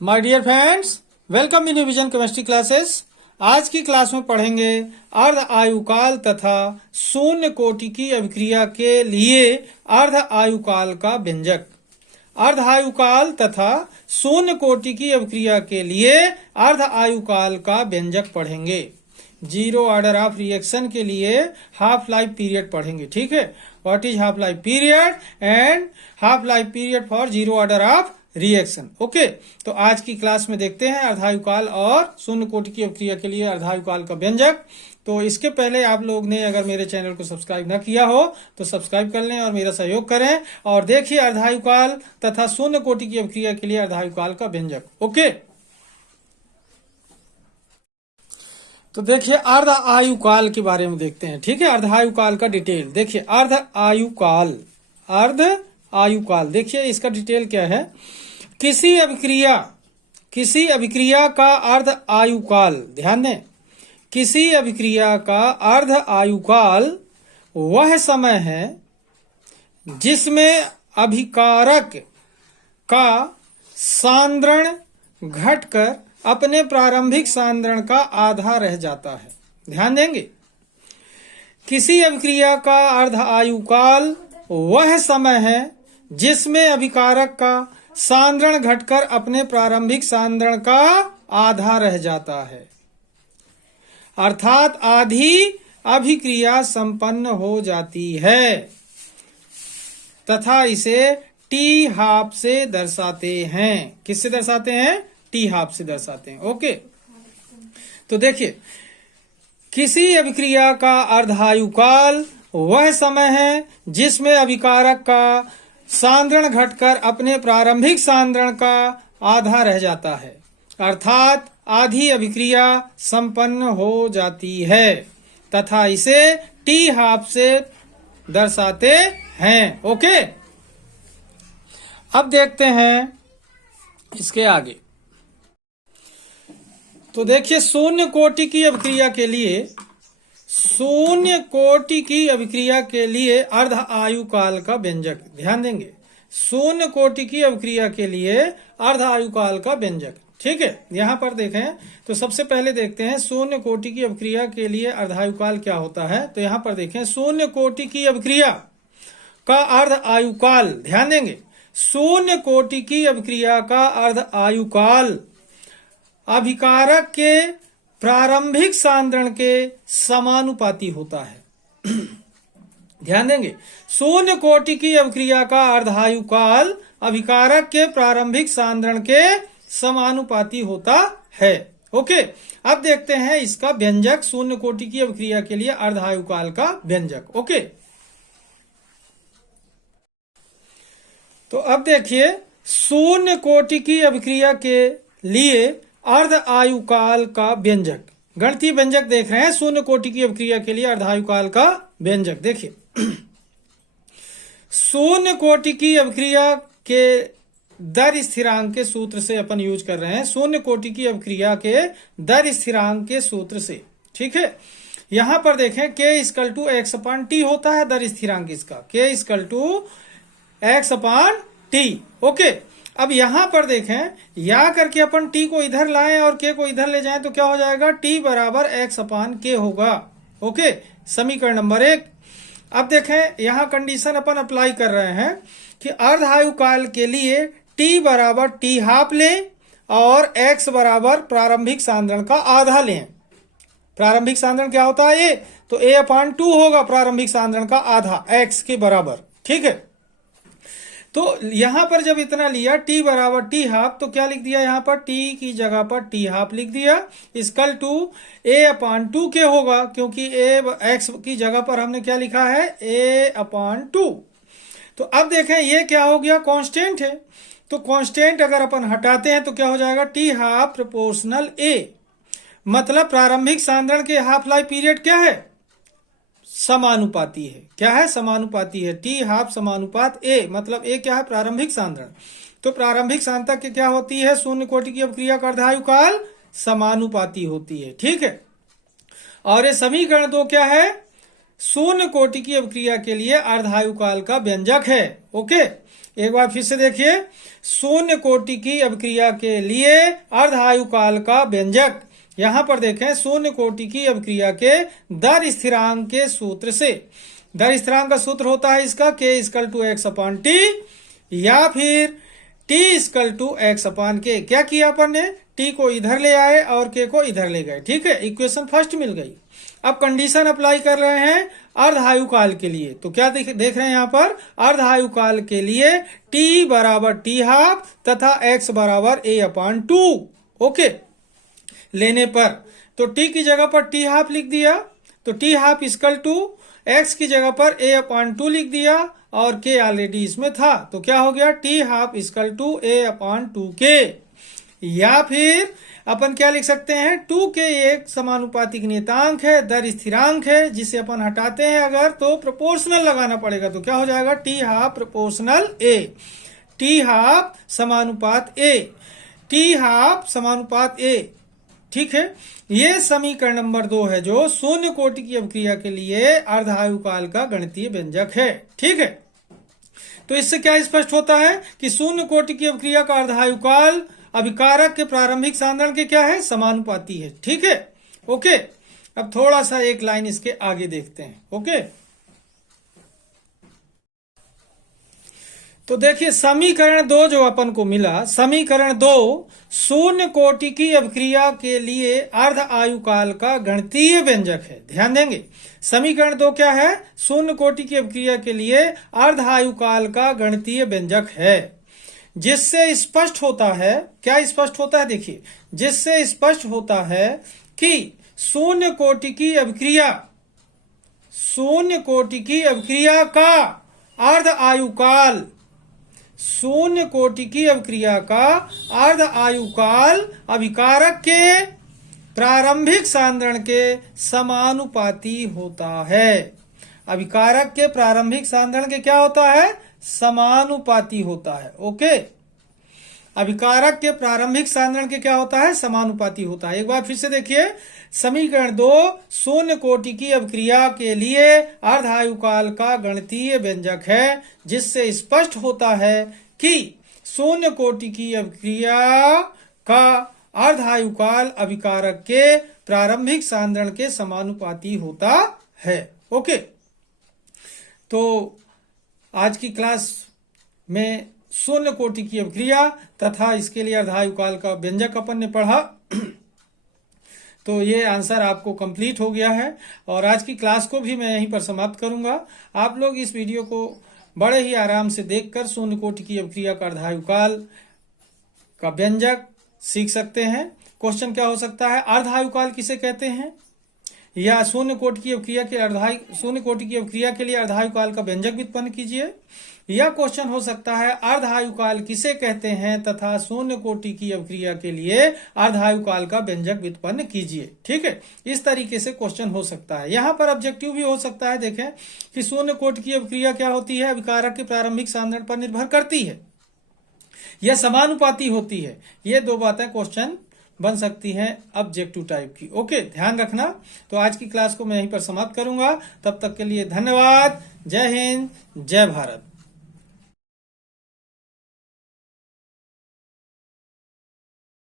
My dear friends, welcome in Vision chemistry classes. आज की class में पढ़ेंगे अर्ध आयुकाल तथा शून्य कोटि की अभिक्रिया के लिए अर्ध आयुकाल का व्यंजक। अर्ध आयुकाल तथा शून्य कोटि की अभिक्रिया के लिए अर्ध आयुकाल का व्यंजक पढ़ेंगे। जीरो ऑर्डर ऑफ रिएक्शन के लिए हाफ लाइफ पीरियड पढ़ेंगे। ठीक है, what is half life period and half life period for zero order of reaction. Okay, तो आज की क्लास में देखते हैं अर्धायुकाल और शून्य कोटि की अभिक्रिया के लिए अर्धायुकाल का व्यंजक। तो इसके पहले आप लोग ने अगर मेरे चैनल को सब्सक्राइब न किया हो तो सब्सक्राइब कर लें और मेरा सहयोग करें और देखिए अर्धायुकाल तथा शून्य कोटि की अभिक्रिया के लिए अर्धायुकाल का व्यंजक। ओके, तो देखिए अर्ध आयुकाल के बारे में देखते हैं। ठीक है, अर्धायुकाल का डिटेल देखिए। अर्ध आयुकाल देखिए, इसका डिटेल क्या है। किसी अभिक्रिया का अर्ध आयुकाल, ध्यान दें, किसी अभिक्रिया का अर्ध आयुकाल वह समय है जिसमें अभिकारक का सांद्रण घटकर अपने प्रारंभिक सांद्रण का आधा रह जाता है। ध्यान देंगे, किसी अभिक्रिया का अर्ध आयुकाल वह समय है जिसमें अभिकारक का सांद्रण घटकर अपने प्रारंभिक सांद्रण का आधा रह जाता है, अर्थात आधी अभिक्रिया संपन्न हो जाती है तथा इसे टी हाफ से दर्शाते हैं। किससे दर्शाते हैं? टी हाफ से दर्शाते हैं। ओके, तो देखिए, किसी अभिक्रिया का अर्धायुकाल वह समय है जिसमें अभिकारक का सांद्रण घटकर अपने प्रारंभिक सांद्रण का आधा रह जाता है, अर्थात आधी अभिक्रिया संपन्न हो जाती है तथा इसे टी हाफ से दर्शाते हैं। ओके, अब देखते हैं इसके आगे। तो देखिए, शून्य कोटि की अभिक्रिया के लिए अर्ध आयुकाल का व्यंजक। ध्यान देंगे, शून्य कोटि की अभिक्रिया के लिए अर्ध आयुकाल का व्यंजक। ठीक है, यहां पर देखें तो सबसे पहले देखते हैं शून्य कोटि की अभिक्रिया के लिए अर्धायुकाल क्या होता है। तो यहां पर देखें, शून्य कोटि की अभिक्रिया का अर्ध आयुकाल, ध्यान देंगे, शून्य कोटि की अभिक्रिया का अर्ध आयुकाल अभिकारक के प्रारंभिक सांद्रण के समानुपाती होता है। ध्यान देंगे, शून्य कोटि की अभिक्रिया का अर्धायुकाल अभिकारक के प्रारंभिक सांद्रण के समानुपाती होता है। ओके, अब देखते हैं इसका व्यंजक, शून्य कोटि की अभिक्रिया के लिए अर्धायुकाल का व्यंजक। ओके, तो अब देखिए, शून्य कोटि की अभिक्रिया के लिए अर्ध आयुकाल का व्यंजक, गणितीय व्यंजक देख रहे हैं। शून्य कोटि की अभिक्रिया के लिए अर्धायुकाल का व्यंजक देखिए। शून्य कोटि की अभिक्रिया के दर स्थिरांक के सूत्र से अपन यूज कर रहे हैं, शून्य कोटि की अभिक्रिया के दर स्थिरांक के सूत्र से। ठीक है, यहां पर देखें k equal to x upon t होता है दर स्थिरांक इसका, k equal to x upon t. Okay, अब यहां पर देखें, या करके अपन t को इधर लाएं और k को इधर ले जाएं तो क्या हो जाएगा? t बराबर एक्स अपान के होगा। ओके, समीकरण नंबर 1। अब देखें, यहां कंडीशन अपन अप्लाई कर रहे हैं कि अर्ध आयुकाल के लिए t बराबर टी हाफ लें और x बराबर प्रारंभिक सांद्रण का आधा लें। प्रारंभिक सांद्रण क्या होता है? a, तो a अपान 2 होगा प्रारंभिक सांद्रण का आधा x के बराबर। ठीक है, तो यहां पर जब इतना लिया t बराबर टी हाफ, तो क्या लिख दिया यहां पर? t की जगह पर टी हाफ लिख दिया, इक्वल टू a अपान 2 के होगा, क्योंकि a x की जगह पर हमने क्या लिखा है? a अपान 2। तो अब देखें ये क्या हो गया? कांस्टेंट है, तो कांस्टेंट अगर अपन हटाते हैं तो क्या हो जाएगा? टी हाफ प्रोपोर्शनल a, मतलब प्रारंभिक सांद्रण के हाफ लाइफ पीरियड क्या है? समानुपाती है। क्या है? समानुपाती है। टी हाफ समानुपात ए, मतलब ए क्या है? प्रारंभिक सांद्रण। तो प्रारंभिक सांद्रता की क्या होती है? शून्य कोटि की अभिक्रिया का अर्धायुकाल समानुपाती होती है। ठीक है, और ये समीकरण 2 क्या है? शून्य कोटि की अभिक्रिया के लिए अर्धायु काल का व्यंजक है। ओके, एक बार फिर से देखिए, शून्य कोटि की अभिक्रिया के लिए अर्धायु काल का व्यंजक। यहां पर देखें, शून्य कोटि की अभिक्रिया के दर स्थिरांक के सूत्र से। दर स्थिरांक का सूत्र होता है इसका k=x/t या फिर t=x/k। क्या किया अपन ने, t को इधर ले आए और k को इधर ले गए। ठीक है, इक्वेशन फर्स्ट मिल गई। अब कंडीशन अप्लाई कर रहे हैं अर्धायु काल के लिए। तो क्या देख रहे हैं यहाँ पर, अर्धायु काल के लिए t = t½ तथा x = a/2। ओके, लेने पर तो t की जगह पर t½ लिख दिया, तो t½ x की जगह पर a/2 लिख दिया और k ऑलरेडी इसमें था, तो क्या हो गया, t½ a/2k। या फिर अपन क्या लिख सकते हैं, 2k एक समानुपातिक नियतांक है, दर स्थिरांक है, जिसे अपन हटाते हैं अगर तो प्रोपोर्शनल लगाना पड़ेगा। तो क्या हो जाएगा, t½ proportional a, t½ समानुपात a, t½ समानुपात a। ठीक है, ये समीकरण नंबर 2 है जो शून्य कोटि की अभिक्रिया के लिए अर्धायु काल का गणितीय व्यंजक है। ठीक है, तो इससे क्या स्पष्ट होता है कि शून्य कोटि की अभिक्रिया का अर्धायु काल अभिकारक के प्रारंभिक सांद्रण के क्या है, समानुपाती है। ठीक है, ओके। अब थोड़ा सा एक लाइन इसके आगे देखते हैं। ओके, तो देखिए समीकरण 2 जो अपन को मिला, समीकरण 2 शून्य कोटि की अभिक्रिया के लिए अर्ध आयु काल का गणितीय व्यंजक है। ध्यान देंगे, समीकरण 2 क्या है, शून्य कोटि की अभिक्रिया के लिए अर्ध आयु काल का गणितीय व्यंजक है, जिससे स्पष्ट होता है, क्या स्पष्ट होता है, देखिए, जिससे स्पष्ट होता है कि शून्य कोटि की अभिक्रिया, शून्य कोटि की अभिक्रिया का अर्ध आयु काल, शून्य कोटि की अभिक्रिया का अर्ध आयु काल अभिकारक के प्रारंभिक सांद्रण के समानुपाती होता है। अभिकारक के प्रारंभिक सांद्रण के क्या होता है, समानुपाती होता है। ओके, अभिकारक के प्रारंभिक सांद्रण के क्या होता है, समानुपाती होता है। एक बार फिर से देखिए, समीकरण 2 शून्य कोटि की अभिक्रिया के लिए अर्धायु काल का गणितीय व्यंजक है, जिससे स्पष्ट होता है कि शून्य कोटि की अभिक्रिया का अर्धायु काल अभिकारक के प्रारंभिक सांद्रण के समानुपाती होता है। ओके, तो आज की क्लास में शून्य कोटि की अभिक्रिया तथा इसके लिए अर्धायु काल का व्यंजक अपन ने पढ़ा। तो ये आंसर आपको कंप्लीट हो गया है और आज की क्लास को भी मैं यहीं पर समाप्त करूंगा। आप लोग इस वीडियो को बड़े ही आराम से देखकर शून्य कोटि की अभिक्रिया का अर्धायु काल का व्यंजक सीख सकते हैं। क्वेश्चन क्या हो सकता है, अर्धायु काल किसे कहते हैं, या शून्य कोटि की अभिक्रिया के शून्य कोटि की अभिक्रिया के लिए अर्धायु काल का व्यंजक व्युत्पन्न कीजिए। यह क्वेश्चन हो सकता है, अर्धायु काल किसे कहते हैं तथा शून्य कोटि की अभिक्रिया के लिए अर्धायु काल का व्यंजक व्युत्पन्न कीजिए। ठीक है, इस तरीके से क्वेश्चन हो सकता है। यहाँ पर ऑब्जेक्टिव भी हो सकता है, देखें कि शून्य कोटि की अभिक्रिया क्या होती है, अभिकारक के प्रारंभिक सांद्रण पर निर्भर करती है, यह समानुपाती होती है। ये दो बातें क्वेश्चन बन सकती हैं ऑब्जेक्टिव टाइप की। ओके, ध्यान रखना। तो आज की क्लास को मैं यहीं पर समाप्त करूंगा। तब तक के लिए धन्यवाद। जय हिंद, जय भारत।